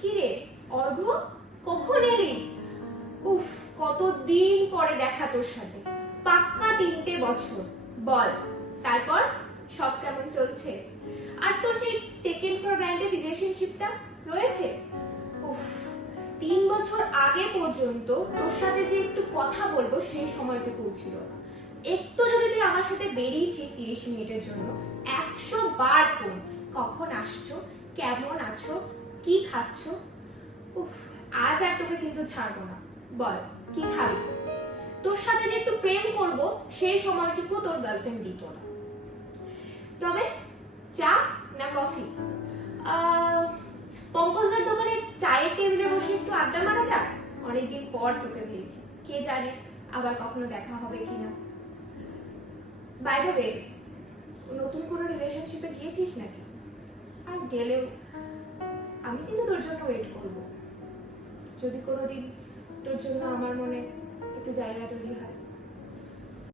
কি রে অর্ঘ, কখন এলি? উফ, কতদিন পরে দেখা তোর সাথে, পাক্কা 3টে বছর। বল তারপর সব কেমন চলছে? আর তো সেই টেকেন ফর গ্রান্টেড রিলেশনশিপটা রয়েছে? উফ, 3 বছর আগে পর্যন্ত তোর সাথে যে একটু কথা বলবো সেই সময়টুকু ছিল না। একটু যদি তুই আমার সাথে বেরিয়েছিস 30 মিনিটের জন্য, 100 বার ফোন, কখন আসছো, কেমন আছো, কি খাচ্ছ। উফ, আজ আর তোকে কিন্তু ছাড়বো না। বল কি খাবি? তোর সাথে যে একটু প্রেম করব সেই সময়টুকু তোর গার্লফ্রেন্ড দিত না। তবে চা না কফি? পঙ্কজদার দোকানে চায়ের টেবিলে বসে একটু আড্ডা মারা যাক। অনেকদিন পর তোকে পেয়েছি, কে জানে আবার কখনো দেখা হবে কিনা। বাই দ্য ওয়ে, নতুন কোনো রিলেশনশিপে গিয়েছিস নাকি? আর গেলেও আমি কিন্তু তোর জন্য ওয়েট করব, যদি কোনোদিন তোর জন্য আমার মনে একটু জায়গা তৈরি